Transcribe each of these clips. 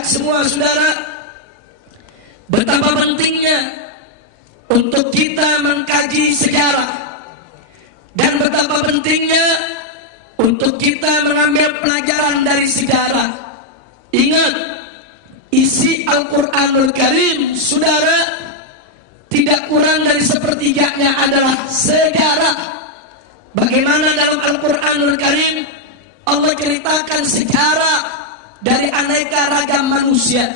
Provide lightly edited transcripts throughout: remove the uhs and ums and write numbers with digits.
mengajak semua saudara, betapa pentingnya untuk kita mengkaji sejarah, dan betapa pentingnya untuk kita mengambil pelajaran dari sejarah. Ingat, isi Al-Quranul Karim saudara tidak kurang dari sepertiganya adalah sejarah. Bagaimana dalam Al-Quranul Karim Allah ceritakan sejarah dari aneka ragam manusia,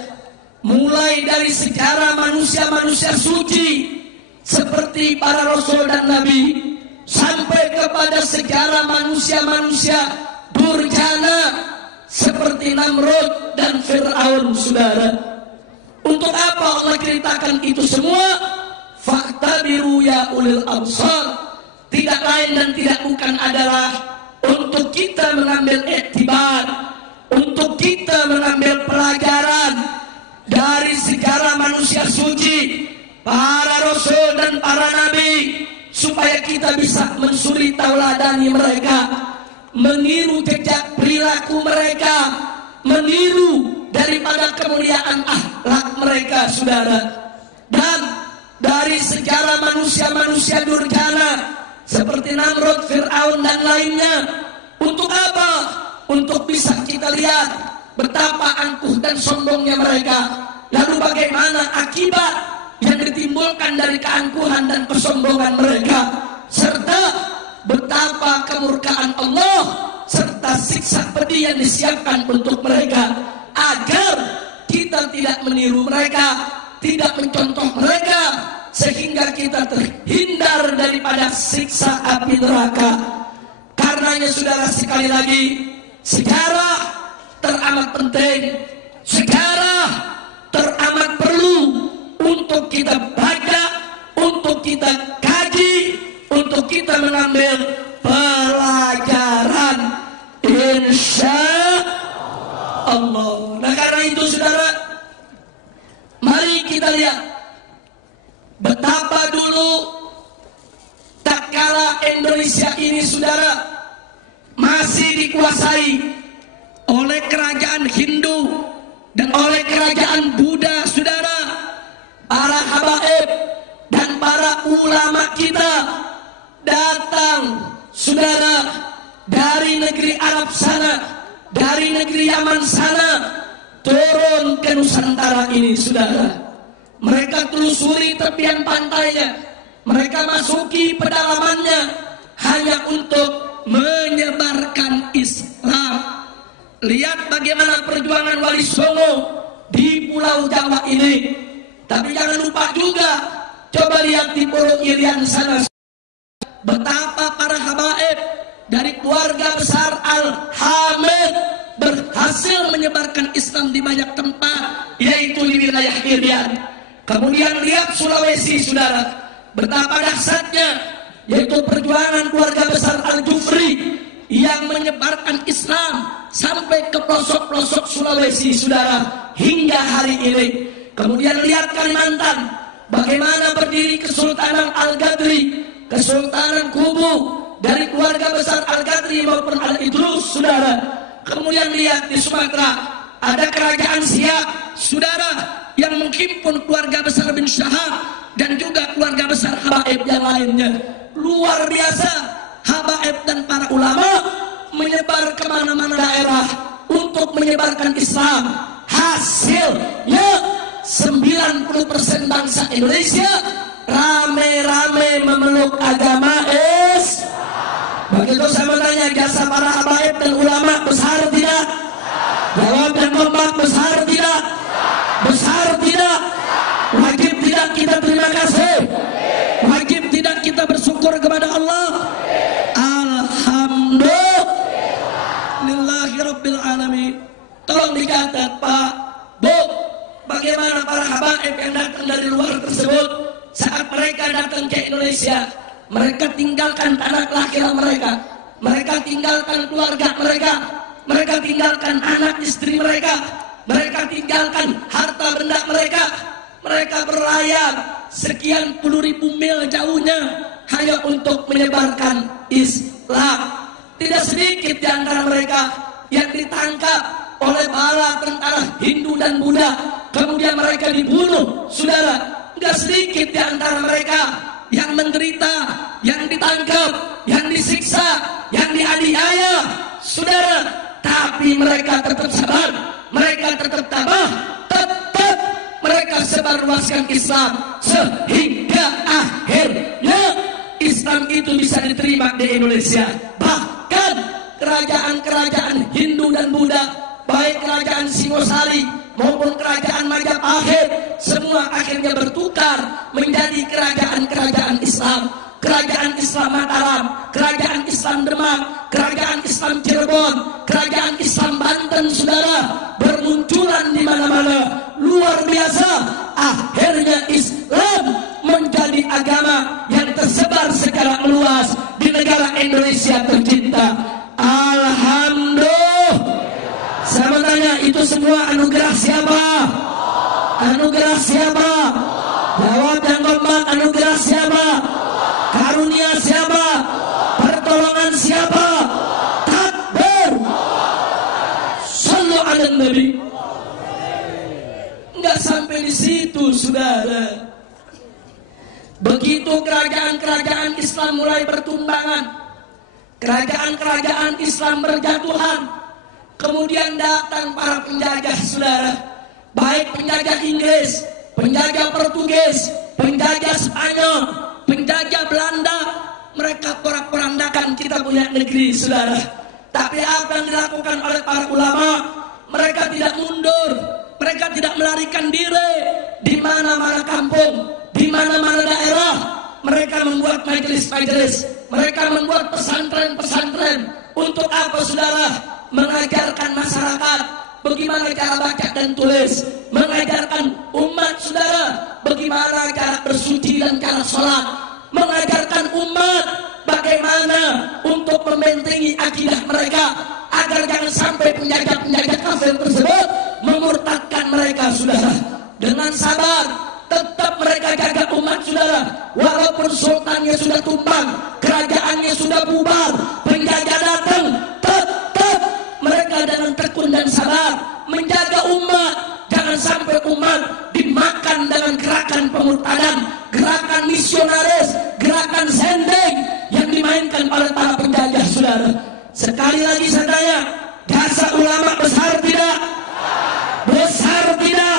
mulai dari sejarah manusia-manusia suci seperti para rasul dan nabi, sampai kepada sejarah manusia-manusia durjana seperti Namrud dan Fir'aun saudara. Untuk apa Allah ceritakan itu semua? Fa'tabiru ya ulil absar. Tidak lain dan tidak bukan adalah untuk kita mengambil iktibar, untuk kita mengambil pelajaran dari sejarah manusia suci, para rasul dan para nabi, supaya kita bisa mensuri tauladani mereka, meniru jejak perilaku mereka, meniru daripada kemuliaan akhlak mereka saudara. Dan dari sejarah manusia-manusia durjana seperti Namrud, Fir'aun dan lainnya, untuk apa? Untuk bisa kita lihat betapa angkuh dan sombongnya mereka, lalu bagaimana akibat yang ditimbulkan dari keangkuhan dan kesombongan mereka, serta betapa kemurkaan Allah serta siksa pedih yang disiapkan untuk mereka, agar kita tidak meniru mereka, tidak mencontoh mereka, sehingga kita terhindar daripada siksa api neraka. Karenanya saudara, sekali lagi, sejarah teramat penting, sejarah teramat perlu untuk kita baca, untuk kita kaji, untuk kita mengambil pelajaran, insya Allah. Nah karena itu saudara, mari kita lihat betapa dulu tatkala Indonesia ini saudara masih dikuasai oleh kerajaan Hindu dan oleh kerajaan Buddha saudara. Para habaib dan para ulama kita datang saudara dari negeri Arab sana, dari negeri Yaman sana, turun ke Nusantara ini saudara. Mereka telusuri tepian pantainya, mereka masuki pedalamannya hanya untuk menyebarkan Islam. Lihat bagaimana perjuangan Wali Songo di Pulau Jawa ini. Tapi jangan lupa juga, coba lihat di Pulau Irian sana, betapa para habaib dari keluarga besar Al-Hamid berhasil menyebarkan Islam di banyak tempat, yaitu di wilayah Irian. Kemudian lihat Sulawesi saudara, betapa dahsyatnya, yaitu perjuangan keluarga besar Al-Jufri yang menyebarkan Islam sampai ke pelosok-pelosok Sulawesi saudara hingga hari ini. Kemudian lihat Kalimantan, bagaimana berdiri Kesultanan Al-Gadri, Kesultanan Kubu dari keluarga besar Al-Gadri maupun Al-Idrus saudara. Kemudian lihat di Sumatera, ada kerajaan Siak saudara yang menghimpun keluarga besar bin Syahab dan juga keluarga besar habaib yang lainnya. Luar biasa, habaib dan para ulama menyebar kemana-mana daerah untuk menyebarkan Islam. Hasilnya 90% bangsa Indonesia rame-rame memeluk agama Islam. Begitu saya bertanya, jasa para habaib dan ulama besar tidak? Jawab dan kompak, besar tidak? Besar tidak? Wajib tidak kita terima kasih? Wajib tidak kita bersyukur kepada Allah? Alhamdulillahirabbil alamin. Tolong dicatat Pak, Bu, bagaimana para habaib yang datang dari luar tersebut, saat mereka datang ke Indonesia, mereka tinggalkan tanah kelahiran mereka, mereka tinggalkan keluarga mereka, mereka tinggalkan anak istri mereka, mereka tinggalkan harta benda mereka, mereka berlayar sekian puluh ribu mil jauhnya hanya untuk menyebarkan Islam. Tidak sedikit di antara mereka yang ditangkap, oleh para tentara Hindu dan Buddha, kemudian mereka dibunuh, saudara. Enggak sedikit di antara mereka yang menderita, yang ditangkap, yang disiksa, yang dianiaya, saudara. Tapi mereka tetap sabar, mereka tetap tabah, tetap mereka sebarluaskan Islam, sehingga akhirnya Islam itu bisa diterima di Indonesia. Bahkan kerajaan-kerajaan Hindu dan Buddha, baik kerajaan Singosari maupun kerajaan Majapahit, semua akhirnya bertukar menjadi kerajaan-kerajaan Islam. Kerajaan Islam Mataram, kerajaan Islam Demak, kerajaan Islam Cirebon, kerajaan Islam Banten, saudara, bermunculan di mana-mana. Luar biasa. Akhirnya Islam menjadi agama yang tersebar secara luas di negara Indonesia tercinta. Alhamdulillah. Saya bertanya, itu semua anugerah siapa? Anugerah siapa? Jawab yang kompak, anugerah siapa? Karunia siapa? Pertolongan siapa? Takbir. Sallu ala Nabi. Enggak sampai di situ, saudara. Begitu kerajaan-kerajaan Islam mulai bertumbangan, kerajaan-kerajaan Islam berjatuhan, kemudian datang para penjajah, saudara. Baik penjajah Inggris, penjajah Portugis, penjajah Spanyol, penjajah Belanda, mereka porak-porandakan kita punya negeri, saudara. Tapi apa yang dilakukan oleh para ulama? Mereka tidak mundur, mereka tidak melarikan diri. Di mana-mana kampung, di mana-mana daerah, mereka membuat majelis-majelis, mereka membuat pesantren-pesantren. Untuk apa, saudara? Mengajarkan masyarakat bagaimana cara baca dan tulis, mengajarkan umat, saudara, bagaimana cara bersuci dan cara sholat, mengajarkan umat bagaimana untuk membentengi akidah mereka agar jangan sampai penjajah-penjajah kafir tersebut memurtadkan mereka, saudara. Dengan sabar tetap mereka jaga umat, saudara. Walaupun sultannya sudah tumbang, kerajaannya sudah bubar, penjajah datang, tetap mereka dengan tekun dan sabar menjaga umat. Jangan sampai umat dimakan dengan gerakan pemurtadan, gerakan misionaris, gerakan sendeng yang dimainkan oleh para penjajah, saudara. Sekali lagi saya tanya, jasa ulama besar tidak? Besar tidak?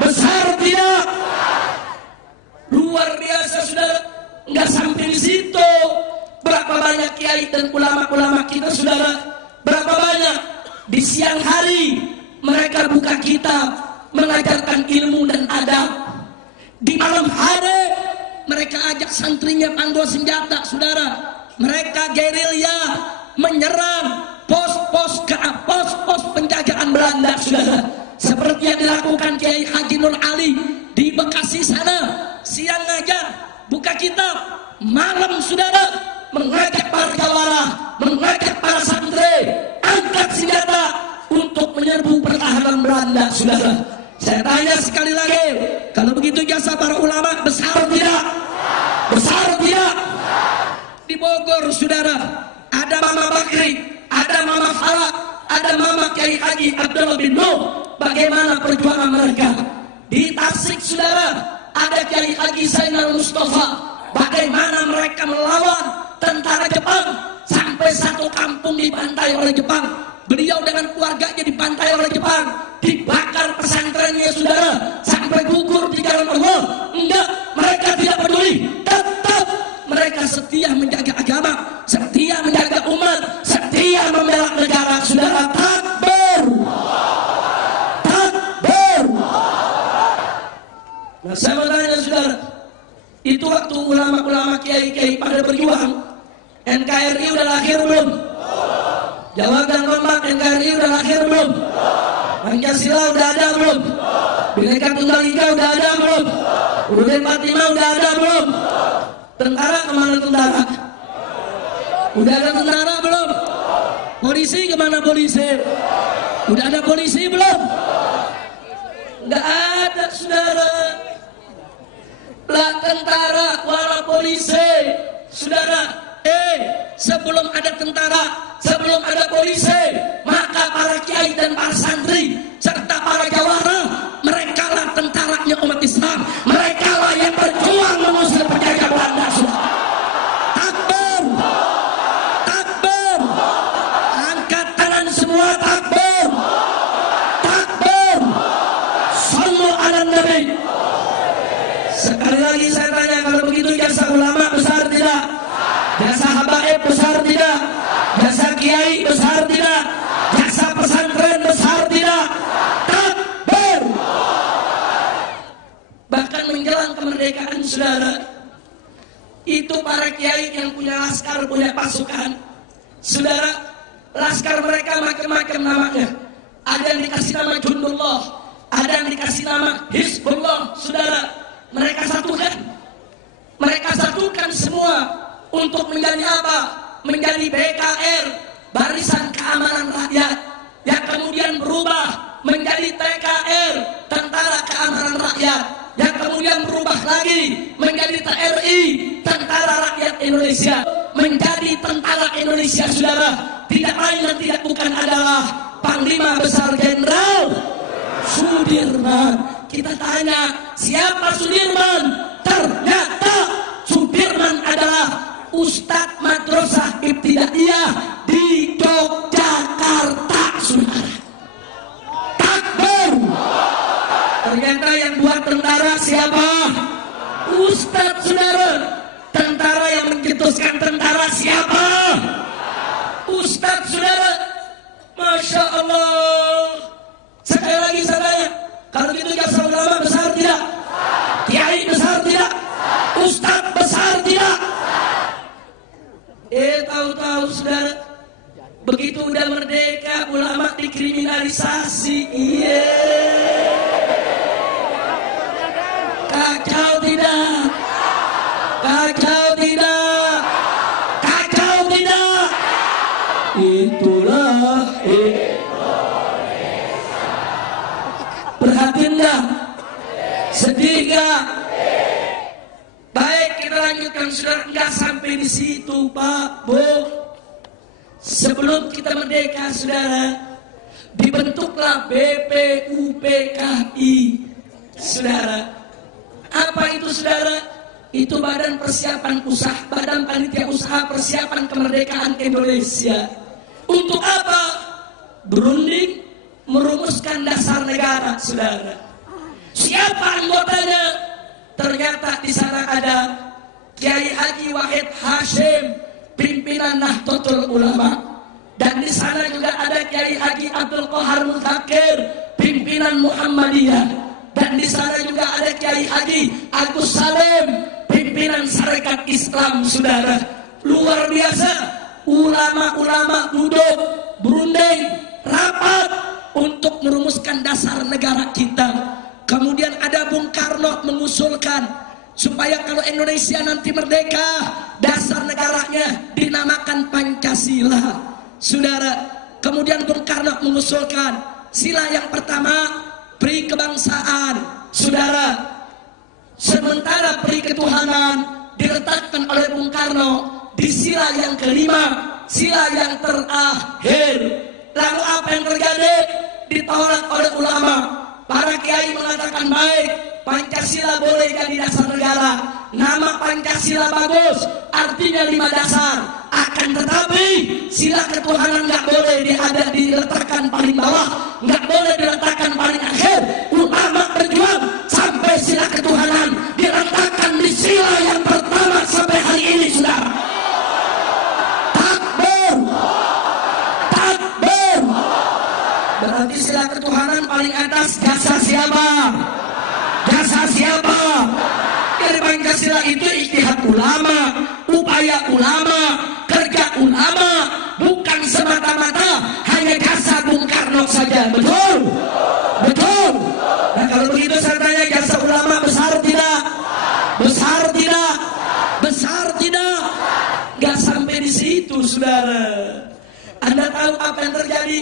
Besar tidak? Luar biasa, saudara. Enggak sampai di situ. Berapa banyak kiai dan ulama-ulama kita, saudara? Berapa banyak di siang hari mereka buka kitab, mengajarkan ilmu dan adab. Di malam hari mereka ajak santrinya panggul senjata, saudara. Mereka gerilya menyerang pos-pos penjajahan Belanda, saudara. Seperti yang dilakukan Kiai Haji Nur Ali di Bekasi sana. Siang ngajar, buka kitab, malam, saudara, mengajak para jawara, mengajak para santri angkat senjata untuk menyerbu pertahanan Belanda, saudara. Saya tanya sekali lagi, kalau begitu jasa para ulama besar tidak? Besar tidak? Di Bogor, saudara, ada Mama Bakri, ada Mama Farah, ada Mama Kiai Haji Abdullah bin Nuh. Bagaimana perjuangan mereka? Di Tasik, saudara, ada Kiai Haji Zainal Mustafa. Bagaimana mereka melawan tentara Jepang sampai satu kampung dibantai oleh Jepang. Beliau dengan keluarganya dibantai oleh Jepang, dibakar pesantrennya, saudara, sampai gugur di jalan Allah. Enggak, mereka tidak peduli. Tetap mereka setia menjaga agama, setia menjaga umat, setia membela negara, saudara. Takbir. Takbir. Nah, saya bertanya, saudara, itu waktu ulama-ulama kiai-kiai pada berjuang, NKRI udah lahir belum? Jawab dan kompak, NKRI udah lahir belum? Pancasila udah ada belum? Bhinneka Tunggal Ika udah ada belum? UUD 45 udah ada belum? Tentara kemana tentara? Udah ada tentara belum? Polisi kemana polisi? Udah ada polisi belum? Nggak ada, saudara. Lah tentara, wala polisi, saudara. Sebelum ada tentara, sebelum ada polisi, maka serta para kiai dan para santri, serta para jawara. Mereka lah tentaranya umat Islam. Mereka lah yang berjuang mengusir penjajah Belanda. Takbir, takbir, angkat tangan semua, takbir, takbir, sallu ala nabi. Sekali lagi saya tanya, kalau begitu jasa ulama besar tidak? Jasa habaib besar tidak? Jasa kiai besar tidak? Jasa pesantren besar tidak? Takbir. Bahkan menjelang kemerdekaan saudara, itu para kiai yang punya laskar, punya pasukan. Saudara, laskar mereka macam-macam namanya. Ada yang dikasih nama Jundullah, ada yang dikasih nama Hizbullah. Saudara, mereka satukan semua untuk menjadi apa? Menjadi BKR, Barisan Keamanan Rakyat, yang kemudian berubah menjadi TKR, Tentara Keamanan Rakyat, yang kemudian berubah lagi menjadi TRI, Tentara Rakyat Indonesia, menjadi Tentara Indonesia. Saudara, tidak lain dan tidak bukan adalah Panglima Besar Jenderal Sudirman. Kita tanya, siapa Sudirman? Ternyata Sudirman adalah Ustadz Madrasah Ibtidaiyah di Yogyakarta, saudara. Takbir. Ternyata yang buat tentara siapa? Ustadz, saudara. Tentara yang mencetuskan tentara siapa? Ustadz, saudara. Masya Allah. Sekali lagi saya tanya, kalau gitu jasa ulama besar tidak? Kiai besar tidak? Ustadz besar tidak? Tahu-tahu saudara, begitu udah merdeka ulama dikriminalisasi. Iya. Kacau tidak? Kacau tidak? Kacau tidak? Itulah Indonesia. Perhatiin nggak? Sedih nggak? Baik, kita lanjutkan saudara. Nggak sampai di situ Pak, Bu. Sebelum kita merdeka saudara, dibentuklah BPUPKI. Saudara, apa itu saudara? Itu Badan Persiapan Usaha, Badan Panitia Usaha Persiapan Kemerdekaan Indonesia. Untuk apa? Berunding merumuskan dasar negara, saudara. Siapa anggotanya? Ternyata di sana ada Kiai Haji Wahid Hashim, pimpinan Nahdlatul Ulama, dan di sana juga ada Kiai Haji Abdul Qahar Muzakir, pimpinan Muhammadiyah, dan di sana juga ada Kiai Haji Agus Salim, pimpinan Sarekat Islam, saudara. Luar biasa, ulama-ulama duduk berunding rapat untuk merumuskan dasar negara kita. Kemudian ada Bung Karno mengusulkan supaya kalau Indonesia nanti merdeka, dasar negaranya dinamakan Pancasila. Saudara, kemudian Bung Karno mengusulkan sila yang pertama, peri kebangsaan. Saudara, sementara peri ketuhanan diletakkan oleh Bung Karno di sila yang kelima, sila yang terakhir. Lalu apa yang terjadi? Ditolak oleh ulama. Para kiai mengatakan baik, Pancasila boleh jadi dasar negara. Nama Pancasila bagus, artinya 5 dasar. Akan tetapi sila ketuhanan nggak boleh diletakkan paling bawah, nggak boleh diletakkan paling akhir. Ulama berjuang sampai sila ketuhanan diletakkan di sila yang pertama sampai hari ini, saudara. Takbir, takbir. Berarti sila ketuhanan paling atas. Jasa siapa? Jasa siapa? Dari Pancasila itu ijtihad ulama, upaya ulama, kerja ulama, bukan semata-mata hanya jasa Bung Karno saja. Betul? Betul? Nah kalau begitu saya tanya, jasa ulama besar tidak? Besar tidak? Besar tidak? Gak sampai di situ, saudara. Anda tahu apa yang terjadi?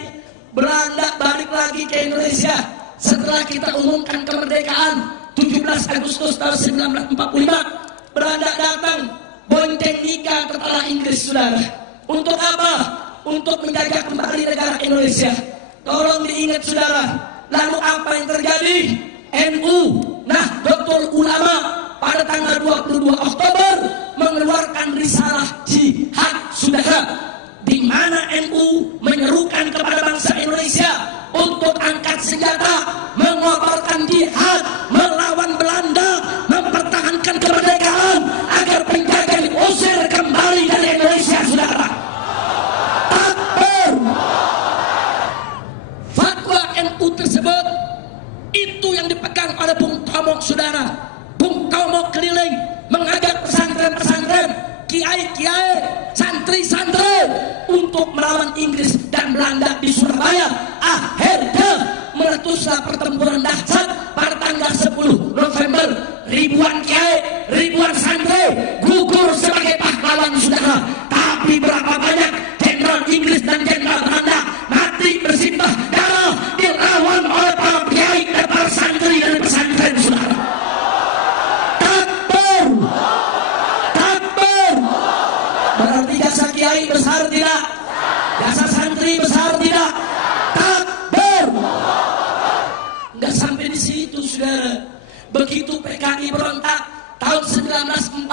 Belanda balik lagi ke Indonesia setelah kita umumkan kemerdekaan 17 Agustus tahun 1945. Belanda datang bonceng nikah ke tanah Inggris, saudara. Untuk apa? untuk menjaga kembali negara Indonesia. Tolong diingat saudara. Lalu apa yang terjadi? NU, Nahdlatul Ulama pada tanggal 22 Oktober mengeluarkan risalah jihad saudara, di mana NU menyerukan kepada bangsa Indonesia untuk angkat senjata, mengobarkan jihad melawan Belanda, mempertahankan kemerdekaan agar penjajah diusir kembali dari Indonesia saudara. Takbir. Fatwa NU tersebut itu yang dipegang oleh Bung Tomo saudara. Bung Tomo keliling mengajak pesantren-pesantren, kiai-kiai, santri-santri untuk melawan Inggris dan Belanda di Surabaya. Akhirnya meletuslah pertempuran dahsyat pada tanggal 10 November. Ribuan kiai, ribuan santri gugur sebagai pahlawan saudara. Tapi berapa banyak jenderal Inggris dan jenderal Belanda mati bersimbah darah dilawan oleh para kiai dan para santri dari pesantren saudara. Takbir. Takbir. Berarti jasa kiai besar tidak? Jasa santri besar tidak? Takbir. Nggak sampai di situ saudara. Begitu PKI berontak tahun 1948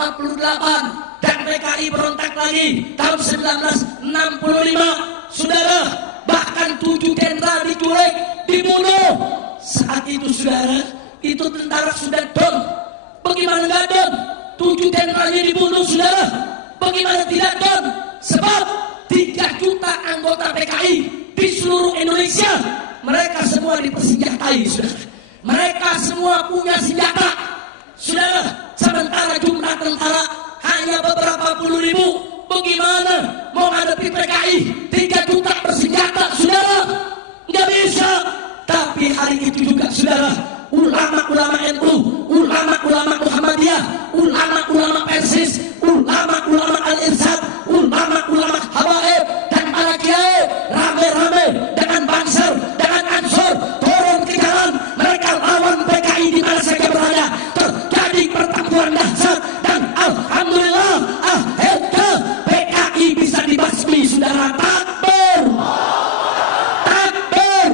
dan PKI berontak lagi tahun 1965 saudara, bahkan 7 jenderal diculik, dibunuh. Saat itu saudara, itu tentara sudah down. Bagaimana nggak down? 7 jenderalnya dibunuh saudara. Bagaimana tidak down? Sebab 3 juta anggota PKI di seluruh Indonesia, mereka semua dipersenjatai saudara. Mereka semua punya senjata saudara. Sementara jumlah tentara hanya beberapa puluh ribu. Bagaimana mau hadapi PKI 3 juta bersenjata saudara? Nggak bisa. Tapi hari itu juga saudara, ulama-ulama NU, ulama-ulama Muhammadiyah, ulama-ulama Persis, ulama-ulama Al-Irsyad, ulama-ulama Habaib dan para kiai rame-rame dengan Banser, dengan Ansor turun ke jalan. Mereka lawan PKI di mana saja berada. Terjadi pertempuran dahsyat dan alhamdulillah akhirnya PKI bisa dibasmi saudara. Takbir. Takbir.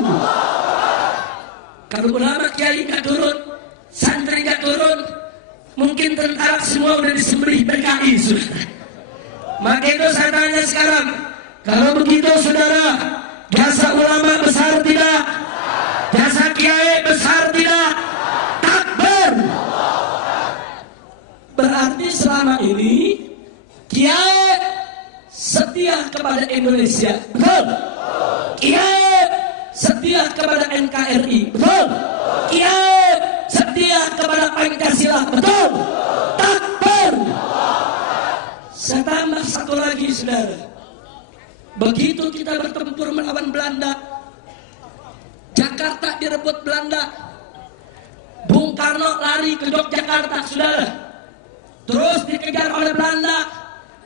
Kalau ulama kiai nggak turun, santri nggak turun, mungkin tentara semua udah disembelih PKI saudara. Maka itu saya tanya sekarang, kalau begitu saudara, jasa ulama besar tidak? Jasa kiai besar tidak? Takbir. Berarti selama ini kiai setia kepada Indonesia, betul? Kiai setia kepada NKRI, betul? Kiai setia kepada Pancasila, betul? Takbir. Saya tambah satu lagi saudara. Begitu kita bertempur melawan Belanda, Jakarta direbut Belanda, Bung Karno lari ke Yogyakarta saudara. Terus dikejar oleh Belanda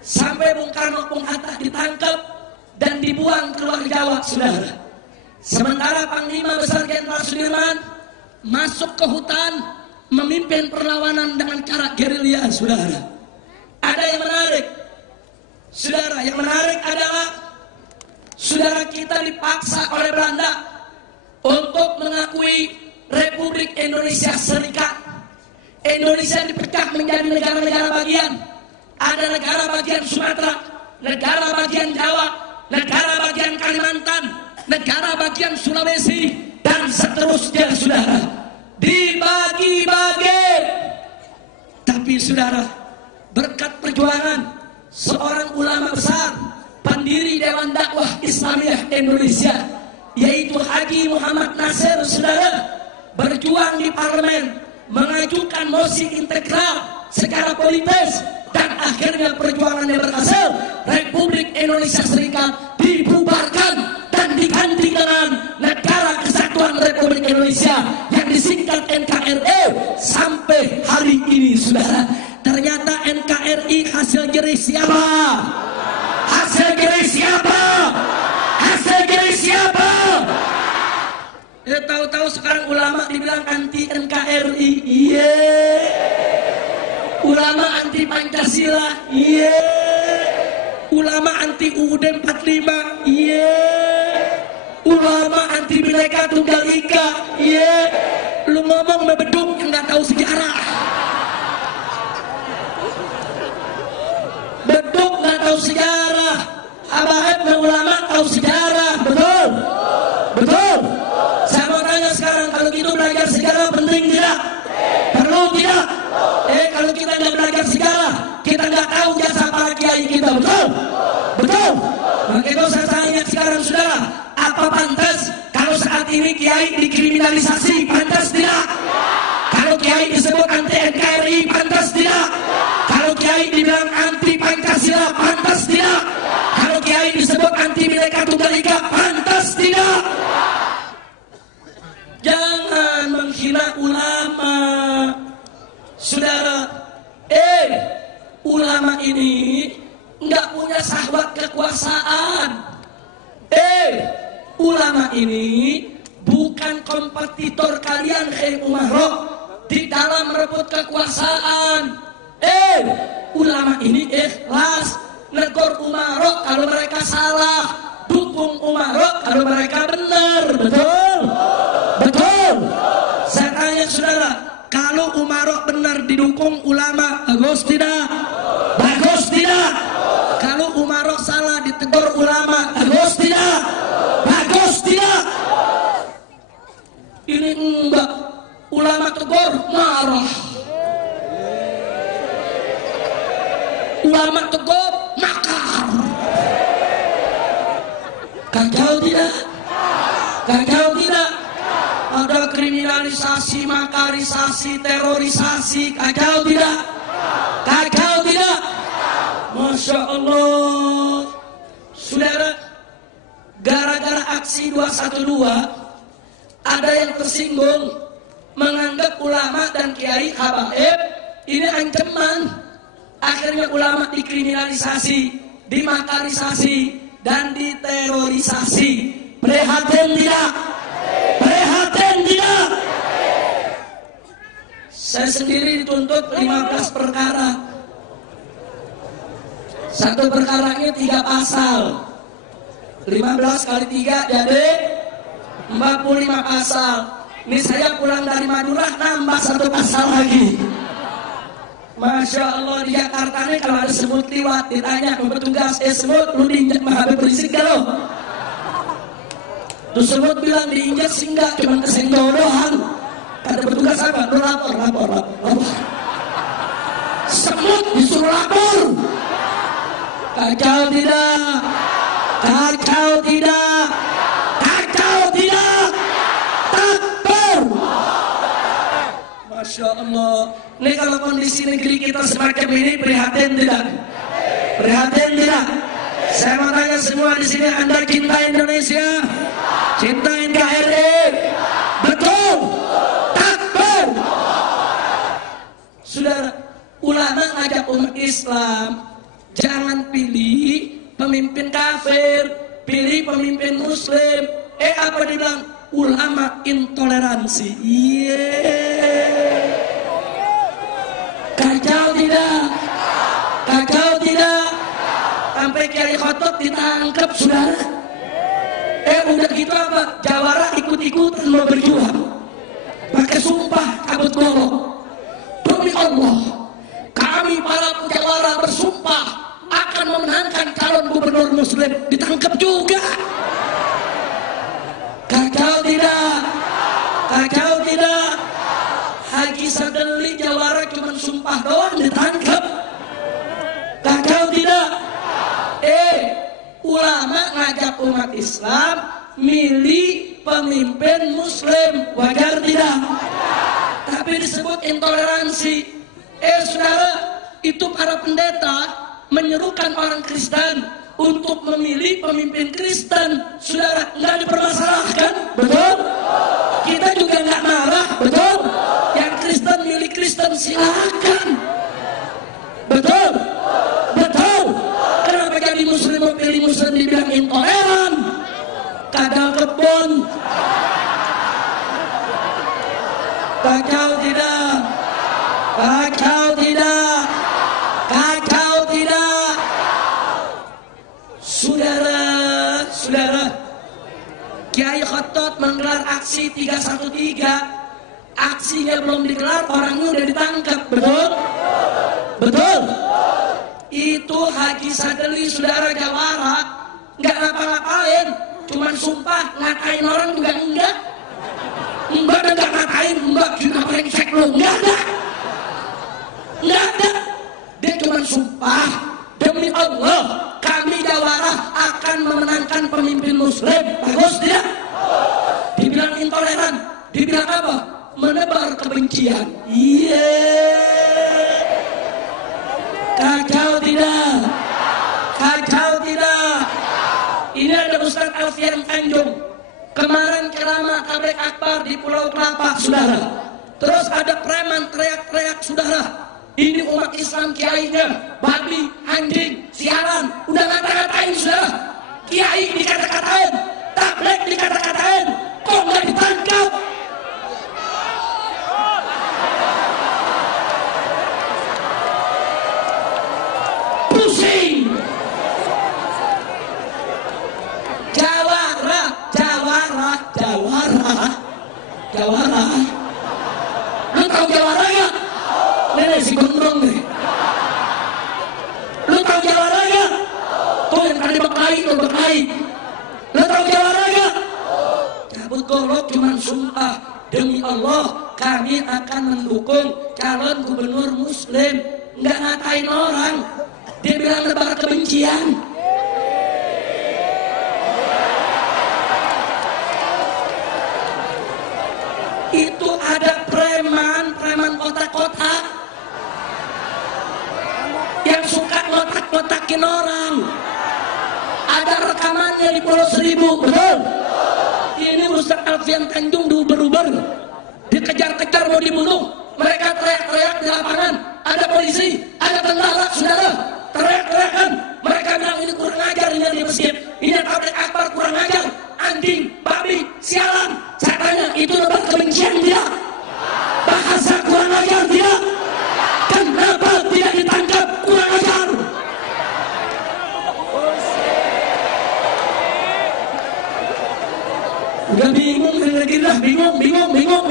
sampai Bung Karno, Bung Hatta ditangkap dan dibuang ke luar Jawa saudara. Sementara Panglima Besar Jenderal Sudirman masuk ke hutan memimpin perlawanan dengan cara gerilya saudara. Ada yang menarik saudara, yang menarik adalah saudara kita dipaksa oleh Belanda untuk mengakui Republik Indonesia Serikat. Indonesia dipecah menjadi negara-negara bagian. Ada negara bagian Sumatera, negara bagian Jawa, negara bagian Kalimantan, negara bagian Sulawesi, dan seterusnya saudara. Dibagi-bagi. Tapi saudara, berkat perjuangan seorang ulama besar, pendiri Dewan Dakwah Islamiyah Indonesia, yaitu Haji Muhammad Nasir saudara, berjuang di parlemen, mengajukan mosi integral secara politis, dan akhirnya perjuangannya berhasil. Republik Indonesia Serikat dibubarkan dan diganti dengan Negara Kesatuan Republik Indonesia yang disingkat NKRI. Sampai hari ini saudara, ternyata NKRI hasil jerih siapa? Hasil jerih siapa? Hasil jerih siapa? Ya, tahu-tahu sekarang ulama dibilang anti NKRI. Iya. Ulama anti Pancasila. Iya. ulama anti UUD 45, ulama anti Bhinneka Tunggal Ika, lu ngomong beduk yang nggak tahu sejarah, beduk nggak tahu sejarah. Habaib ulama tahu sejarah, betul, betul. Saya mau tanya sekarang, kalau gitu belajar sejarah penting tidak? Perlu tidak? Kalau kita nggak belajar sejarah, kita nggak tahu jasa para kiai kita, betul? Betul. Maka itu saya tanya sekarang, saudara, apa pantas kalau saat ini kiai dikriminalisasi? Pantas tidak? Kalau kiai disebut anti NKRI, pantas tidak? Kalau kiai dibilang anti Pancasila, pantas tidak? Kalau kiai disebut anti Bhinneka Tunggal Ika, pantas tidak? Jangan menghina ulama, saudara. Ulama ini nggak punya syahwat kekuasaan. Ulama ini bukan kompetitor kalian, umarok, di dalam merebut kekuasaan. Ulama ini ikhlas, negor umarok kalau mereka salah, dukung umarok kalau mereka benar, betul? Betul. Saya tanya saudara, kalau umarok benar didukung ulama, bagus tidak? Bagus tidak? Kalau umarok salah ditegur ulama, bagus tidak? Bagus tidak? Ini enggak, ulama tegur marah, ulama tegur makar. Kacau tidak? Kacau tidak? Ada kriminalisasi, makarisasi, terorisasi, kacau tidak? Kacau tidak? Masya Allah. Saudara, gara-gara aksi 212, ada yang tersinggung, menganggap ulama dan kiai habaib ini ancaman. Akhirnya ulama dikriminalisasi, dimakarisasi, dan diterorisasi. Prihatin tidak? Prihatin tidak? Saya sendiri dituntut 15 perkara. Satu perkaranya 3 pasal. 15 kali 3 jadi 45 pasal. Ini saya pulang dari Madura nambah 1 pasal lagi. Masya Allah, di Jakarta nih kalau ada semut liwat ditanya ke petugas, semut lu diinjak mah habis berisik gak lo? Tuh semut bilang diinjak sih enggak, cuma kesenggol doang. Kata petugas apa? Lu lapor. Semut disuruh lapor. Kacau tidak? Kacau tidak? Kacau tidak? Takbir. Masya Allah. Ini kalau kondisi negeri kita semacam ini, prihatin tidak? Prihatin tidak? Saya mau tanya semua di sini, Anda cinta Indonesia? Cinta NKRI? Betul? Takbir. Saudara, ulama ngajak umat Islam, jangan pilih pemimpin kafir, pilih pemimpin muslim. Apa dibilang? Ulama intoleransi. Kacau tidak? Kacau tidak? Sampai Kiai Khotot ditangkap, saudara. Udah gitu apa? Jawara ikut-ikutan mau berjuang, pakai sumpah kabut golok. Demi Allah, kami para jawara bersumpah akan memenangkan calon gubernur muslim. Ditangkap juga. Kacau tidak? Kacau tidak? Haji Sadeli Jawara cuma sumpah doang ditangkap. Kacau tidak? Ulama ngajak umat Islam milih pemimpin muslim, wajar tidak? Tapi disebut intoleransi. Saudara, itu para pendeta menyerukan orang Kristen untuk memilih pemimpin Kristen. Saudara, nggak dipermasalahkan, betul? Kita juga nggak marah, betul? Yang Kristen milih Kristen, silakan, betul? Betul? Kenapa jadi muslim mau pilih muslim dibilang intoleran? Kadal kebun. Kacau tidak? Kacau tidak? Kacau tidak? aksi 313, aksinya belum digelar, orangnya udah ditangkap, betul? Betul? Itu Haji Sadeli, saudara Jawara, nggak ngapa-ngapain, cuman sumpah, ngatain orang juga enggak. Enggak ada, nggak ngatain, enggak juga brengsek lo, enggak ada. Dia cuman sumpah, demi Allah kami Jawara akan memenangkan pemimpin muslim. Bagus tidak? Dibilang intoleran, dibilang apa? Menebar kebencian. Iya. Kacau tidak? Kacau tidak? Ini ada Ustaz Alfian Tanjung. Kemarin ceramah tabligh akbar di Pulau Kelapa, saudara. Terus ada preman teriak-teriak, saudara. Ini umat Islam kiainya babi, anjing, siaran, udah ngata-ngatain, saudara. Kiai dikata-katain, tabligh dikata-katain, kok nggak ditangkap? Pusing. Jawara. Lu tahu Jawara nggak? Nenek si gondrong nih. Lu tahu Jawara nggak? Tuh yang tadi Bekai. Lu tahu Jawara nggak? Cabut golok cuman sumpah, demi Allah kami akan mendukung calon gubernur muslim. Nggak ngatain orang. Dia bilang nebar kebencian. Itu ada preman kotak-kotak yang suka ngotak-ngotakin orang. Ada rekamannya di Pulau Seribu, betul? Ini Ustaz Alfian Tanjung diuber-uber, dikejar-kejar mau dibunuh. Mereka teriak-teriak di lapangan. Ada polisi, ada tentara, saudara. Teriak-teriakan. Mereka bilang ini kurang ajar, ini di masjid. Ini tabligh akbar kurang ajar. Anjing, babi, sialan. Saya tanya, itu nebar kebencian tidak? Bahasa kurang ajar tidak? Kenapa tidak ditangkap? Kurang ajar. Udah bingung, bingung.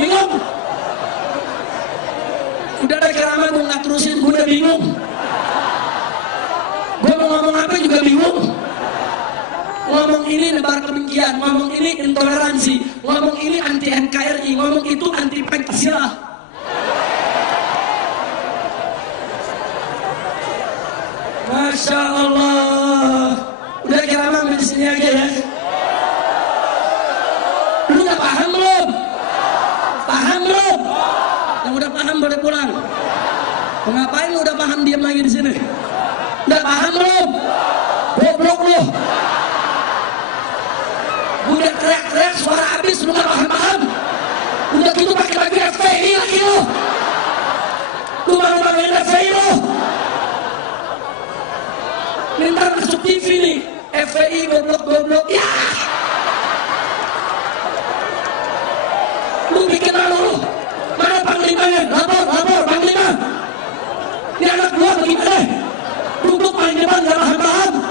Udah ada ceramah gue nggak terusin, gue udah bingung. Gue mau ngomong apa juga bingung. Ngomong ini nebar kebencian, ngomong ini intoleransi, ngomong ini anti NKRI, ngomong itu anti Pancasila. Masya Allah. Udah ceramah di sini aja ya. Lu udah paham belum? Paham belum? Yang udah paham boleh pulang. Ngapain lu udah paham diam lagi di sini? Udah paham belum? Goblok lu. Udah teriak-teriak suara habis lu gak paham-paham. Udah gitu pakai baju FPI lagi lu. Lu baru pakai FPI lu. Minta masuk TV nih. FPI goblok-goblok. Ya. Lu bikin malu lu. Mana panglimanya? Lapor panglima. Ini anak gua bagaimana? Duduk paling depan gak paham-paham.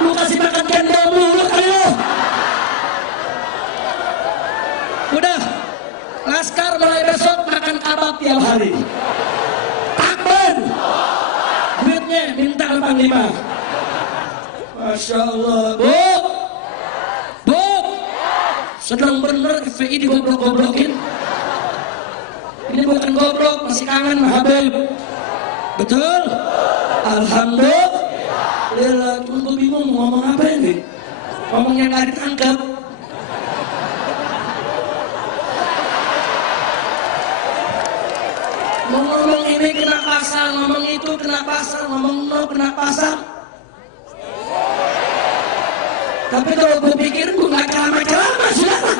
Lu kasih makan cendol mulu kali lu. Udah, Laskar mulai besok makan kabab tiap hari. Takben. Duitnya minta ke panglima. Masya Allah. Bu, sedang bener FPI digoblok-goblokin. Ini bukan goblok, masih kangen sama Habib. Betul? Alhamdulillah. Cuma gue bingung mau ngomong apa ini. Ngomongnya gak ditangkap. Ngomong ini kena pasal, ngomong itu kena pasal, ngomong no kena pasal. Tapi kalau gue pikir gue gak ceramah-ceramah, saudara.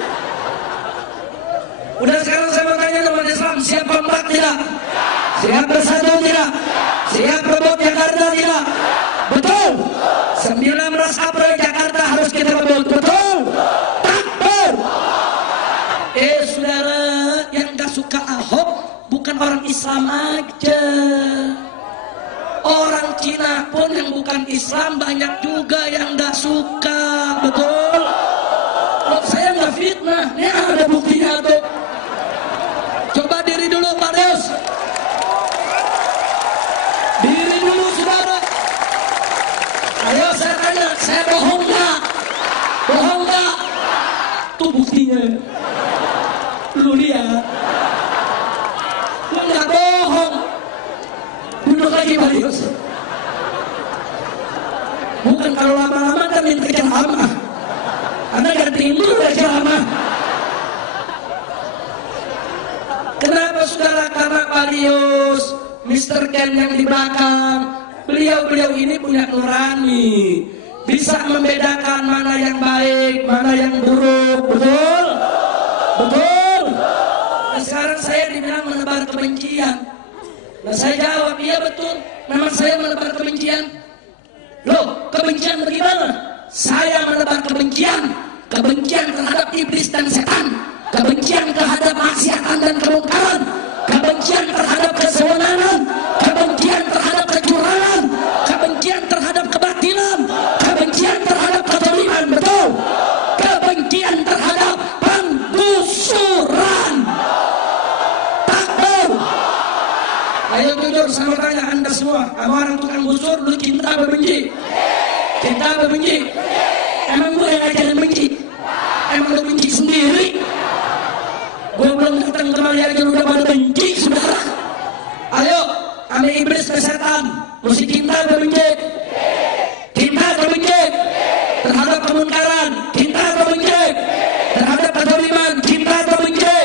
Udah sekarang saya mau tanya umat Islam, siap kompak tidak? Siap bersatu tidak? Siap rebut Jakarta tidak? Betul? 19 April Jakarta harus kita rebut, betul? Takbir! Saudara, yang gak suka Ahok bukan orang Islam aja. Orang Cina pun yang bukan Islam banyak juga yang gak suka, betul? Kok saya gak fitnah? Ini ada buktinya Saya bohong nggak? Bohong nggak? Tuh buktinya. Lu lihat. Lu nggak bohong. Duduk lagi Marius. Bukan kalau lama-lama kan minta ceramah. Anda gantiin dulu ya ceramah. Kenapa saudara? Karena Marius, Mr. Ken yang di belakang, beliau ini punya nurani, bisa membedakan mana yang baik, mana yang buruk. Betul? Betul? Nah sekarang saya dibilang menebar kebencian. Nah saya jawab, iya betul, memang saya menebar kebencian. Loh, kebencian bagaimana? Saya menebar kebencian terhadap iblis dan setan, kebencian terhadap maksiatan dan kemungkaran, kebencian terhadap kesewenangan, kebencian terhadap kecurangan, kebencian terhadap kebatilan, kebencian terhadap kezaliman, betul? Kebencian terhadap penggusuran. Takbir. Ayo jujur sama tanya Anda semua, sama orang tukang gusur, lu cinta apa benci? Cinta apa benci? Emang gue yang ngajarin benci? Emang lu benci sendiri? Gue belum datang kemari aja udah pada benci, saudara. Ayo, ame iblis ke setan, mesti cinta atau benci? Cinta atau benci? Terhadap kemungkaran, cinta atau benci? Terhadap kezaliman, cinta atau benci?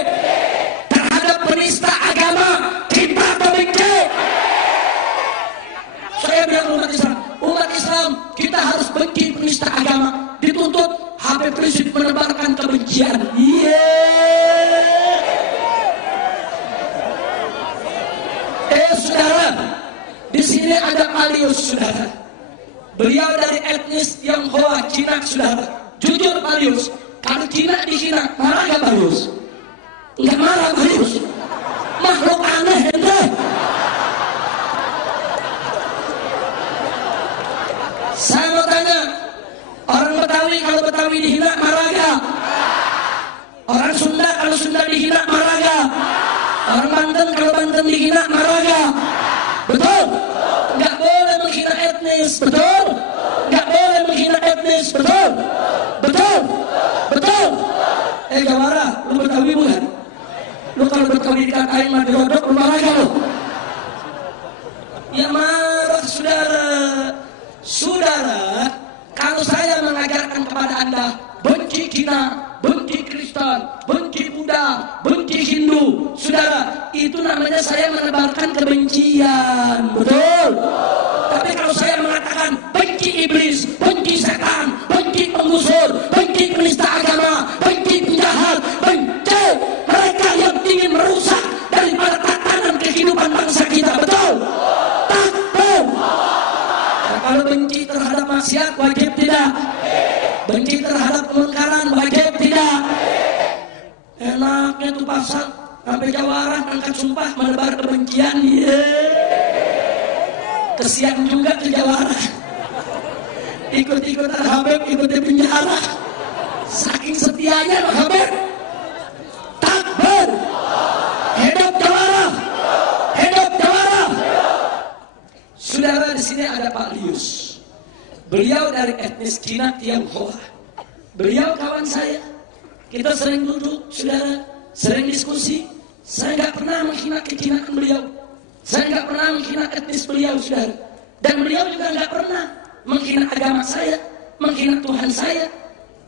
Terhadap penista agama, cinta atau benci? Saya bilang umat Islam, kita harus benci penista agama. Dituntut Habib Rizik menebarkan kebencian. Saudara, di sini ada Marius, saudara. Beliau dari etnis Tionghoa, Cina, saudara. Jujur Marius, kalau Cina dihina, marah gak Marius? Enggak marah Marius. Makhluk aneh ente. Saya mau tanya, orang Betawi kalau Betawi dihina marah gak? Orang Sunda kalau Sunda dihina marah gak? Orang Banten kalau Banten dihina marah gak? Betul? Gak boleh menghina etnis, betul? Gak boleh menghina etnis, betul? Betul? Betul? Jawara, lu Betawi bukan? Lu kalau Betawi dikatain mah dirodok, lu marah gak lu? Ya marah saudara. Saudara, kalau saya mengajarkan kepada Anda benci Cina, benci Kristen, benci Buddha, benci Hindu, saudara, itu namanya saya menebarkan kebencian, betul? Tapi kalau saya mengatakan benci iblis, benci setan, benci penggusur, benci penista agama, benci penjahat, benci mereka yang ingin merusak daripada tatanan kehidupan bangsa kita, betul? Takbir. Kalau benci terhadap maksiat wajib tidak? Benci terhadap kemungkaran wajib tidak? Enaknya tuh pasang sampai Jawara angkat sumpah menebar kebencian. Kesian juga ke Jawara. Ikut-ikutan Habib ikut di penjara. Saking setianya loh Habib. Takbir. Hidup Jawara. Hidup Jawara. Saudara, di sini ada Pak Lius. Beliau dari etnis Cina Tionghoa. Beliau kawan saya. Kita sering duduk, saudara, sering diskusi. Saya nggak pernah menghina kecinaan beliau. Saya nggak pernah menghina etnis beliau, saudara. Dan beliau juga nggak pernah menghina agama saya, menghina Tuhan saya,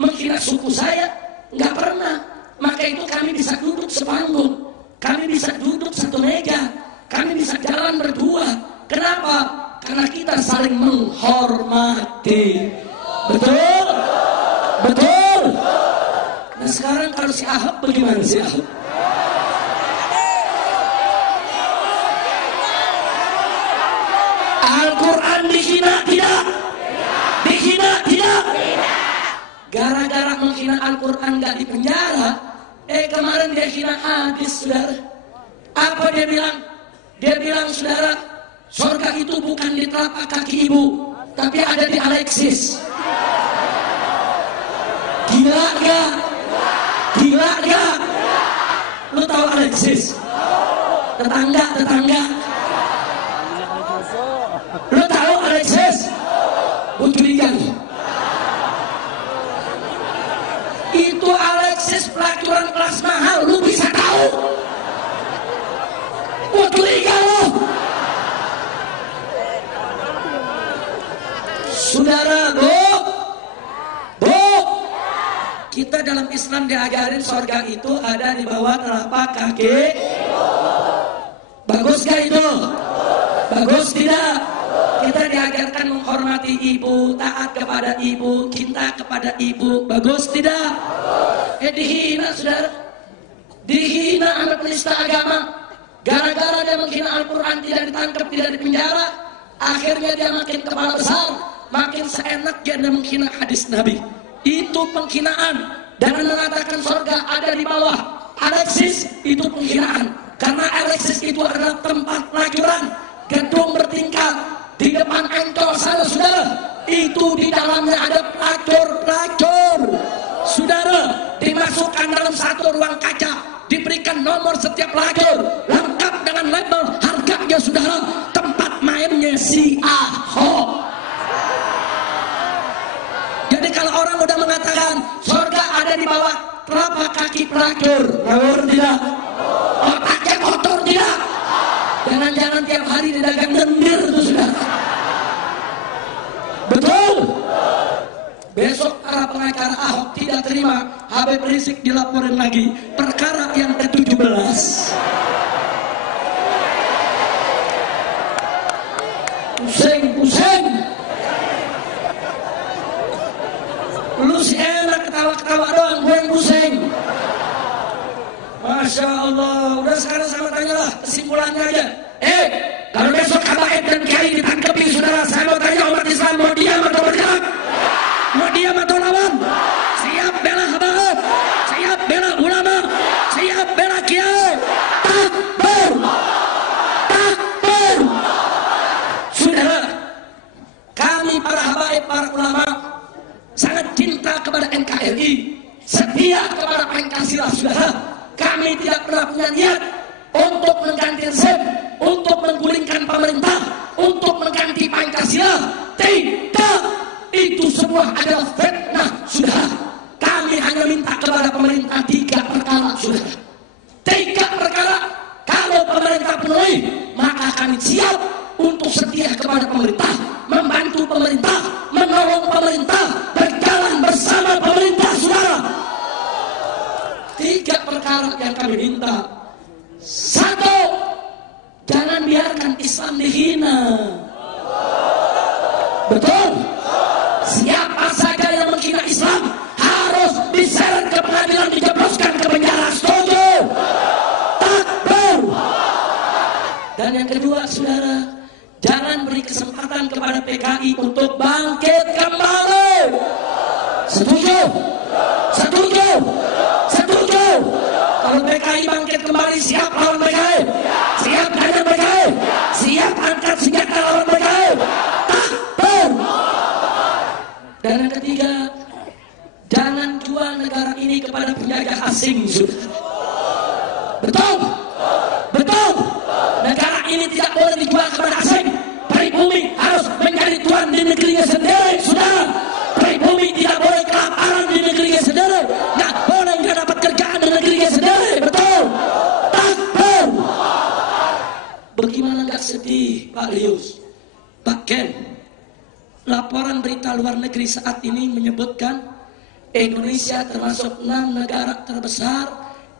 menghina suku saya. Nggak pernah. Maka itu kami bisa duduk sepanggung. Kami bisa duduk satu meja. Kami bisa jalan berdua. Kenapa? Karena kita saling menghormati. Betul? Betul? Nah sekarang kalau si Ahok bagaimana si Ahok? Al-Quran dihina tidak? Dihina tidak? Gara-gara menghina Al-Quran gak dipenjara. Kemarin dia hina hadis, saudara. Apa dia bilang? Dia bilang, saudara, surga itu bukan di telapak kaki ibu, tapi ada di Alexis. Gila gak? Gila gak? Lu tahu Alexis? Tetangga. Lu tahu Alexis? Gue curiga nih. Saudara, Bu, kita dalam Islam diajarin surga itu ada di bawah telapak kaki. Bagus gak itu? Bagus tidak? Kita diajarkan menghormati ibu, taat kepada ibu, cinta kepada ibu. Bagus tidak? Dihina, saudara. Dihina anak penista agama. Gara-gara dia menghina Al-Quran, tidak ditangkap, tidak dipenjara. Akhirnya dia makin kepala besar, makin seenaknya dia menghina hadis Nabi. Itu penghinaan. Dengan mengatakan surga ada di bawah Alexis, itu penghinaan. Karena Alexis itu adalah tempat pelacuran, gedung bertingkat di depan Ancol sana, saudara. Itu di dalamnya ada pelacur. Saudara, dimasukkan dalam satu ruang kaca, diberikan nomor setiap pelacur, lengkap dengan label harganya, saudara. Tempat mainnya si Ahok. Jadi kalau orang udah mengatakan surga ada di bawah telapak kaki pelacur, ngawur tidak? Otaknya kotor tidak? Jangan-jangan tiap hari didagang lendir itu, saudara. Betul? Besok para pengacara Ahok tidak terima Habib Rizik dilaporin lagi perkara yang ke-17. Pusing. Lu si enak ketawa-ketawa doang, gue yang pusing. Masya Allah. Udah sekarang sama tanyalah kesimpulannya aja. Kalau besok habaib dan kiai ditangkepin, saudara, saya mau tanya umat Islam mau diam atau bergerak? Mau diam atau lawan? Siap bela habaib, siap bela ulama, siap bela kiai. Takbir. Saudara, kami para habaib, para ulama sangat cinta kepada NKRI, setia kepada Pancasila, saudara. Kami tidak pernah punya niat untuk mengganti rezim, untuk menggulingkan pemerintah, untuk mengganti Pancasila. Tidak, itu semua adalah fitnah, saudara. Kami hanya minta kepada pemerintah 3 perkara, saudara. 3 perkara. Kalau pemerintah penuhi, maka kami siap untuk setia kepada pemerintah, membantu pemerintah, menolong pemerintah, berjalan bersama pemerintah, saudara. 3 perkara yang kami minta. 1, jangan biarkan Islam dihina. Betul? Siapa saja yang menghina Islam harus diseret ke pengadilan, dijebloskan ke penjara. Setuju? Takbir. Dan yang kedua, saudara, jangan beri kesempatan kepada PKI untuk bangkit kembali. Setuju? Setuju? Setuju? Kalau PKI bangkit kembali, siap lawan PKI? Siap hajar PKI? Siap angkat senjata lawan PKI? Takbir. Dan yang ketiga, jangan jual negara ini kepada penjajah asing, saudara. Betul? Betul? Negara ini tidak boleh dijual kepada asing. Pribumi harus menjadi tuan di negerinya sendiri, saudara. Pribumi tidak boleh kelaparan di negerinya sendiri. Nggak boleh nggak dapat kerjaan di negerinya sendiri. Betul? Takbir. Bagaimana nggak sedih, Pak Lius, Pak Ken? Laporan berita luar negeri saat ini menyebutkan Indonesia termasuk 6 negara terbesar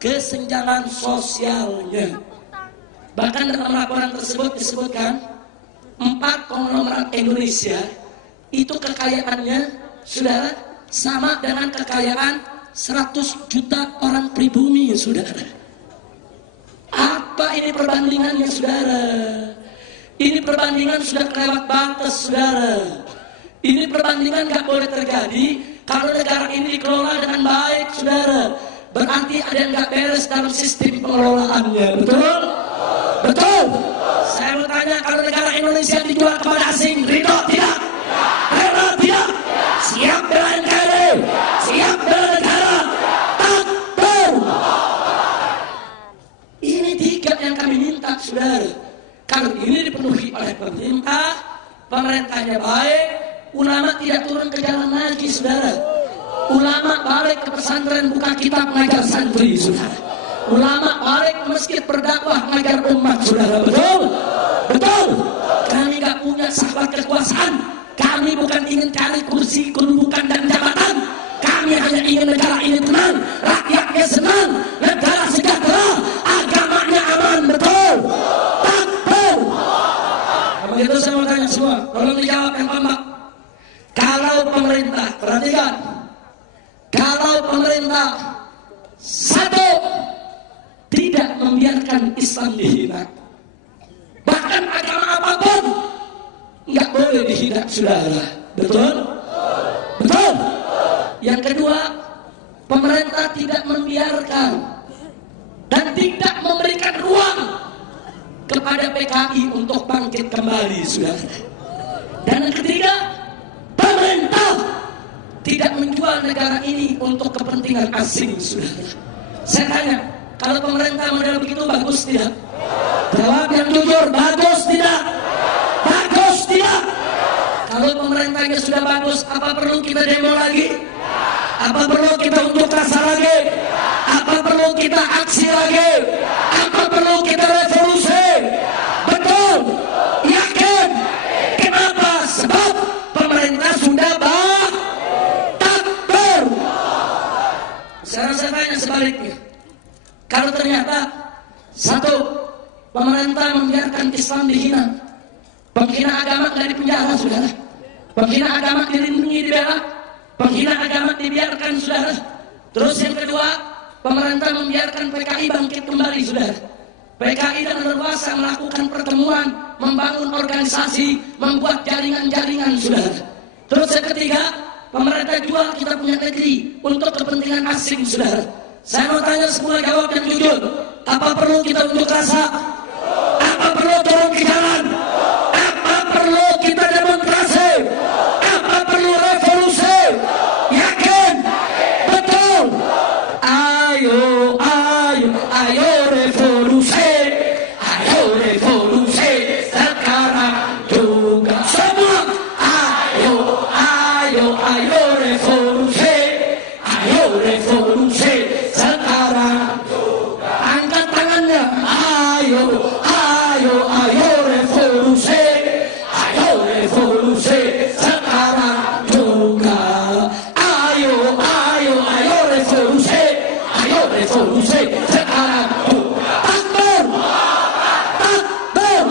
kesenjangan sosialnya. Bahkan dalam laporan tersebut disebutkan 4 konglomerat Indonesia itu kekayaannya, saudara, sama dengan kekayaan 100 juta orang pribumi, saudara. Apa ini perbandingannya, saudara? Ini perbandingan sudah kelewat batas, saudara. Ini perbandingan gak boleh terjadi kalau negara ini dikelola dengan baik, saudara. Berarti ada yang gak beres dalam sistem pengelolaannya. Betul? Betul? Saya mau tanya, kalau negara Indonesia dijual kepada asing, ridho tidak? Rela tidak? Siap bela NKRI? Siap bela negara? Takbir. Ini 3 yang kami minta, saudara. Kalau ini dipenuhi oleh pemerintah, pemerintahnya baik, ulama tidak turun ke jalan lagi, saudara. Ulama balik ke pesantren, buka kitab, mengajar santri, saudara. Ulama balik ke masjid, berdakwah, mengajar umat, saudara. Betul? Betul? Kami gak punya sahabat kekuasaan. Kami bukan ingin cari kursi, kedudukan dan jabatan. Kami hanya ingin negara ini tenang, rakyatnya senang, negara sejahtera, agamanya aman, betul? Takbir. Begitu saya mau tanya semua, tolong dijawab yang paham. Kalau pemerintah, perhatikan, kalau pemerintah satu, tidak membiarkan Islam dihina, bahkan agama apapun nggak boleh dihina, saudara, betul? Betul. Yang kedua, pemerintah tidak membiarkan dan tidak memberikan ruang kepada PKI untuk bangkit kembali, saudara. Dan yang ketiga, pemerintah tidak menjual negara ini untuk kepentingan asing, saudara. Saya tanya, kalau pemerintah model begitu bagus tidak? Jawab yang jujur, bagus tidak? Bagus tidak? Kalau pemerintahnya sudah bagus, apa perlu kita demo lagi? Apa perlu kita unjuk rasa lagi? Apa perlu kita aksi lagi? Apa perlu kita revolusi? Betul? Yakin? Kenapa? Sebab pemerintah sudah takbir. Sekarang saya tanya sebaliknya. Kalau ternyata satu, pemerintah membiarkan Islam dihina, penghina agama dari penjara, saudara. Penghina agama dilindungi, dibela. Penghina agama dibiarkan, saudara. Terus yang kedua, pemerintah membiarkan PKI bangkit kembali, saudara. PKI dengan leluasa melakukan pertemuan, membangun organisasi, membuat jaringan-jaringan, saudara. Terus yang ketiga, pemerintah jual kita punya negeri untuk kepentingan asing, saudara. Saya mau tanya semua, jawab yang jujur. Apa perlu kita unjuk rasa? Apa perlu turun ke jalan? Apa perlu kita demonstrasi? Apa perlu revolusi? Yakin? Betul? Ayo, ayo, ayo revolusi. Ayo revolusi. Sekarang juga semua. Ayo, ayo, ayo revolusi. Ayo revolusi. Sekarang juga. Angkat tangannya. Ayo, ayo, ayo revolusi. Ayo revolusi. Sekarang juga. Ayo, ayo, ayo revolusi. Ayo revolusi. Sekarang juga. Takbir. Takbir.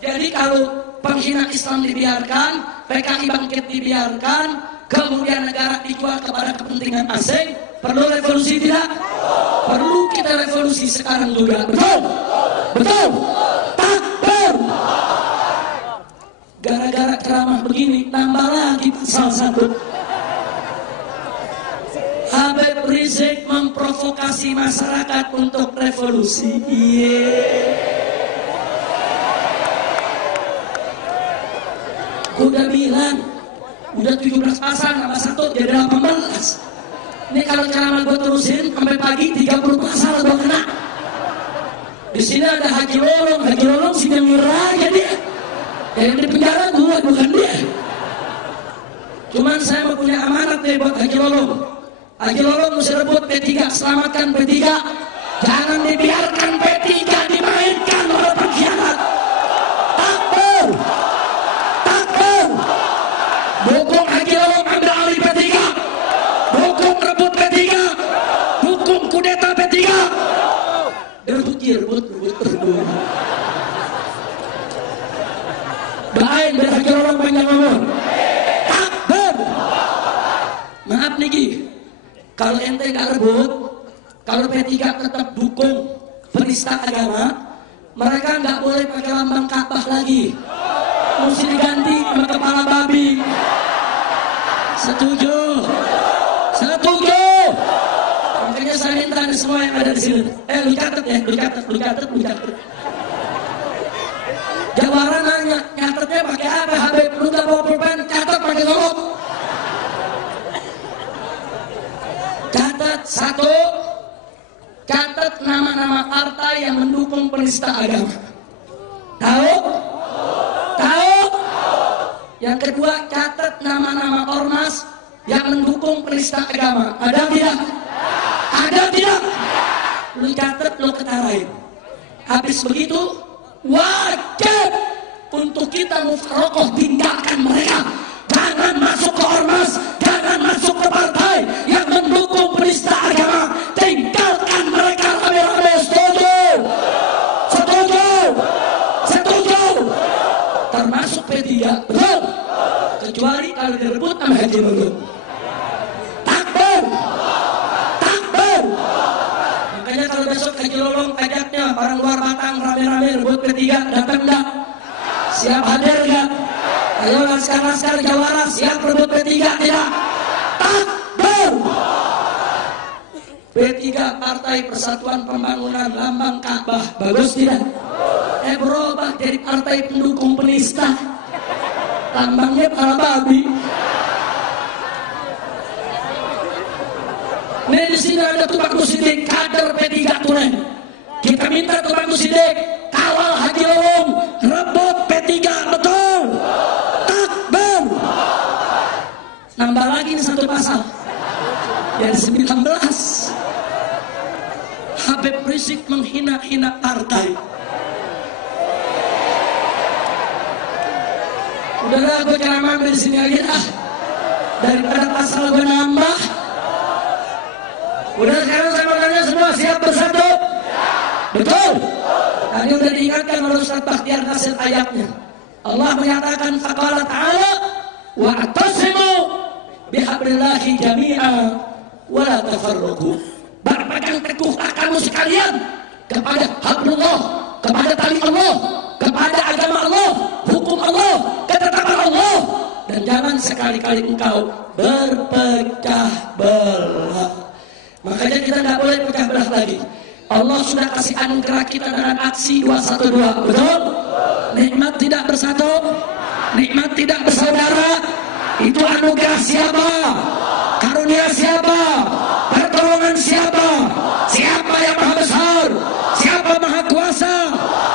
Jadi kalau penghina Islam dibiarkan, PKI bangkit dibiarkan, kemudian negara dijual kepada kepentingan asing, perlu revolusi tidak? Perlu kita revolusi sekarang juga, betul? Betul? Takbir. Gara-gara ceramah begini, nambah lagi pasal 1. Habib Rizik memprovokasi masyarakat untuk revolusi. Udah bilang, udah 17 pasal nambah 1 jadi 18. Ini kalau ceramah gue terusin sampai pagi 30 pasal gue kena. Di sini ada Haji Lolong sih nyengir aja dia. Yang di penjara gue, bukan dia. Cuman saya mau punya amanat nih buat Haji Lolong. Haji Lolong mesti rebut P3, selamatkan P3. Jangan dibiarkan P3 dimainkan oleh pengkhianat. Takbir. Takbir. Dukung Haji Lolong ambil alih P3. Dukung rebut P3. Dukung kudeta P3. Rebut. Doain biar Haji Lolong banyak ngomong. Takbir. Maaf nih Gi, kalau ente gak rebut, kalau P3 tetap dukung penista agama, mereka gak boleh pakai lambang Ka'bah lagi. Mesti diganti sama kepala babi. Setuju? Setuju? Makanya saya minta semua yang ada di sini. Lu catat ya, lu catat. Jawara nanya, nyatetnya pakai apa? Habib, lu gak bawa pulpen, catat pakai golok. Catat 1, catat nama-nama partai yang mendukung penista agama. Tahu? Tahu? Yang kedua, catat nama-nama ormas yang mendukung penista agama. Ada tidak? Ada tidak? Lu catat, lu ketarain. Habis begitu, wajib untuk kita mufarokoh, tinggalkan mereka. Jangan masuk ke ormas, jangan masuk ke partai yang mendukung penista agama. Tinggalkan mereka rame-rame. Setuju? Setuju? Setuju? Termasuk P3, betul? Kecuali kalau direbut sama Haji Mulut. Takbir! Takbir! Makanya kalau besok Haji Lolong ajaknya orang luar Batang rame-rame rebut P3, datang enggak? Siap hadir enggak? Ayo laskar-laskar Jawara siap rebut P3 tidak? Takbir! P3 Partai Persatuan Pembangunan, lambang Ka'bah, bagus tidak? Berubah jadi partai pendukung penista, lambangnya kepala babi. Nih di sini ada Tubagus Siddiq, kader P3 Tulen. Kita minta Tubagus Siddiq kawal Haji Lolong, rebut P3, betul? Takbir! Nambah lagi nih satu pasal yang 19. Habib Rizik menghina-hina partai. Udahlah, gue ceramah dari sini aja dah, daripada pasal gue nambah. Udah, sekarang saya mau tanya semua, siap bersatu? Betul? Tadi udah diingatkan oleh Ustaz Bakhtiar Nasir ayatnya. Allah menyatakan faqala ta'ala wa'tasimu bihablillahi jami'a wa la tafarraqu. Berpegang teguhlah kamu sekalian kepada hablullah, kepada tali Allah, kepada agama Allah, hukum Allah, ketetapan Allah, dan jangan sekali-kali engkau berpecah belah. Makanya kita nggak boleh pecah belah lagi. Allah sudah kasih anugerah kita dengan aksi 212, betul? Nikmat tidak bersatu, nikmat tidak bersaudara, itu anugerah siapa? Karunia siapa? Pertolongan siapa? Siapa yang maha besar? Siapa maha kuasa?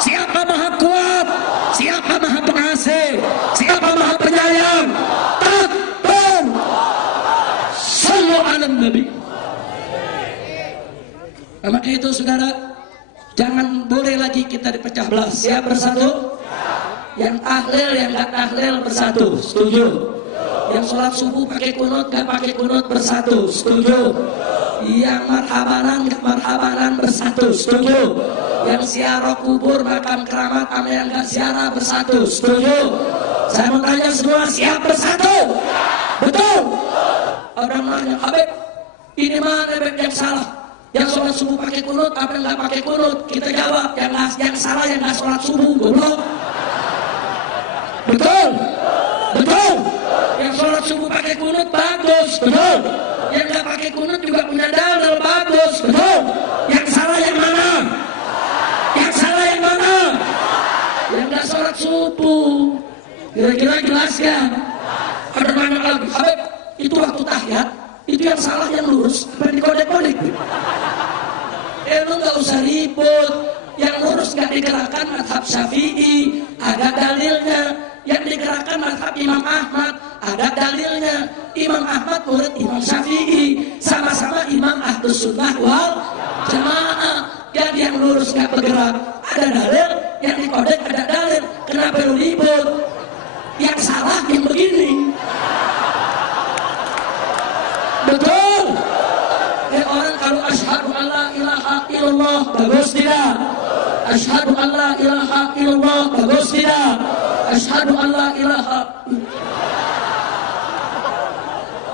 Siapa maha kuat? Siapa maha pengasih? Siapa maha penyayang? Takbir! Sallu ala Nabi. Maka itu saudara, jangan boleh lagi kita dipecah belah. Siap bersatu? Yang tahlil, yang gak tahlil bersatu. Setuju? Yang sholat subuh pakai kunut, gak pakai kunut bersatu. Setuju? Yang marhabanan, gak marhabanan bersatu. Setuju? Yang ziarah kubur, makam keramat, sama yang gak ziarah bersatu. Setuju? Saya mau tanya semua, siap bersatu? Betul? Orang nanya, Habib, ini mana yang salah? Yang sholat subuh pakai kunut, apa yang gak pakai kunut? Kita jawab, yang salah yang gak sholat subuh, goblok. Betul? Betul? Yang sholat subuh pakai kunut bagus, betul? Yang gak pakai kunut juga punya dalil, bagus, betul? Yang salah yang mana? Yang salah yang mana? Yang gak sholat subuh. Kira-kira jelaskan. Ada banyak lagi, Habib, itu waktu tahiyat, itu yang salah yang lurus, apa yang dikodek-kodek? Lu gak usah ribut. Yang lurus gak digerakkan mazhab Syafi'i, ada dalilnya. Yang digerakkan mazhab Imam Ahmad, ada dalilnya. Imam Ahmad murid Imam Syafi'i, sama-sama Imam Ahlus Sunnah wal Jamaah. Jadi yang lurus gak bergerak, ada dalil. Yang dikodek ada dalil. Kenapa lu ribut? Yang salah yang begini. Betul? Orang kalau asyhadu alla ilaha illallah, bagus tidak? Asyhadu alla ilaha illallah, bagus tidak? Asyhadu alla ilaha.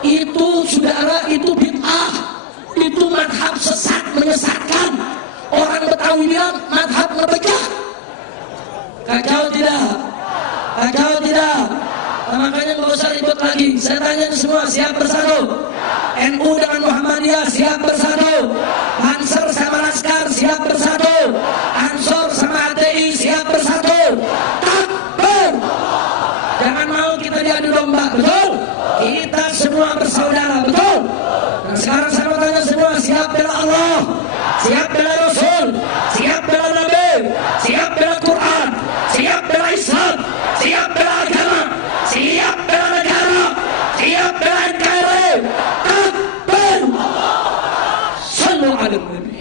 Itu saudara, itu bid'ah. Itu madhab sesat, menyesatkan. Orang Betawi bilang madhab ngebecah. Kacau tidak? Kacau tidak? Nah, makanya nggak usah ribut lagi. Saya tanya semua, siap bersatu? NU dengan Muhammadiyah siap bersatu? Ansor sama Laskar siap bersatu? Ansor sama ATI siap bersatu? Takbir! Jangan mau kita diadu domba, betul? Kita semua bersaudara, betul? Nah, sekarang saya mau tanya semua, siap bela Allah? Siap bela Rasul? Siap bela Nabi? Siap bela Quran? Siap bela Islam? Siap bela agama? Siap bela negara? Siap bela NKRI? Takbir! Sallu ala Nabi.